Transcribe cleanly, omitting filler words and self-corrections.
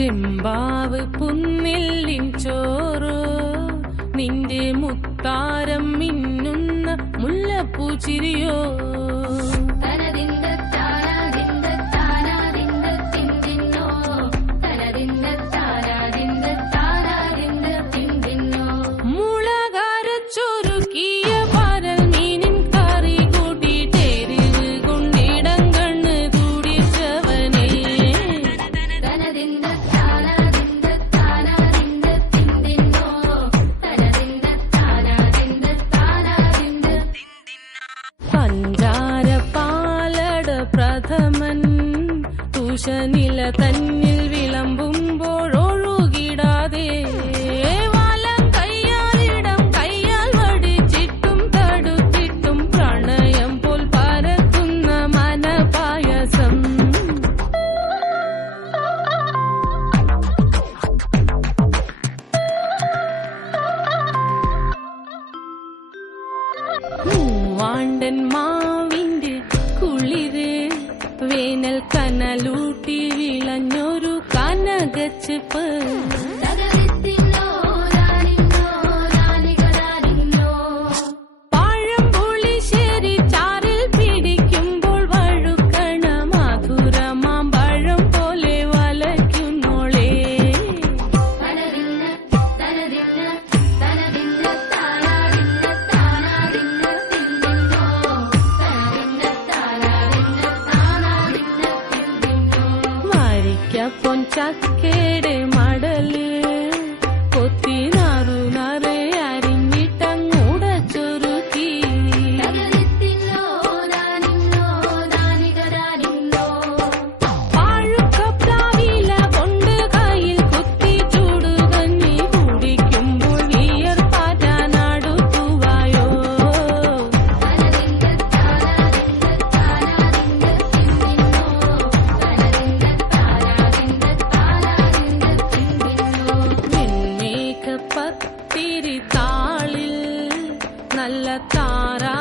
ചെമ്പാവ് പുന്നെല്ലിൻ ചോറോ നിന്റെ മുത്താരം മിന്നുന്ന മുല്ലപ്പൂച്ചിരിയോ പ്രഥമൻ തൂഷനില തന്നിൽ വിളമ്പുമ്പോഴൊഴുകിടാതെ വലം കയ്യാലിടം കയ്യാൽ വടിച്ചിട്ടും തടുത്തിട്ടും പ്രണയം പോൽ പരക്കുന്ന മനപായസം മൂവാണ്ടൻ മാവിന്റെ കുളിര് വേനൽ കനലൂട്ടി വിളഞ്ഞൊരു കനകച്ചിപ്പ് പഴംപുളിശ്ശേരി ചാറിൽ പിടിക്കുമ്പോൾ വഴുക്കണ മധുരമാം പഴം പോലെ വലയ്ക്കുന്നോളേ പൊൻചക്കയുടെ മടല് കൊത്തി നാറു നറെ അരിഞ്ഞിട്ടങ്ങൂട ചുരുക്കി പാഴുക്കപ്ലാവില കൊണ്ട് കയ്യിൽ കുത്തി ചൂടുകഞ്ഞി കുടിക്കുമ്പോൾ വിയർപ്പാറ്റാനടുത്തുവായോ പത്തിരി താളിൽ നല്ല താരാ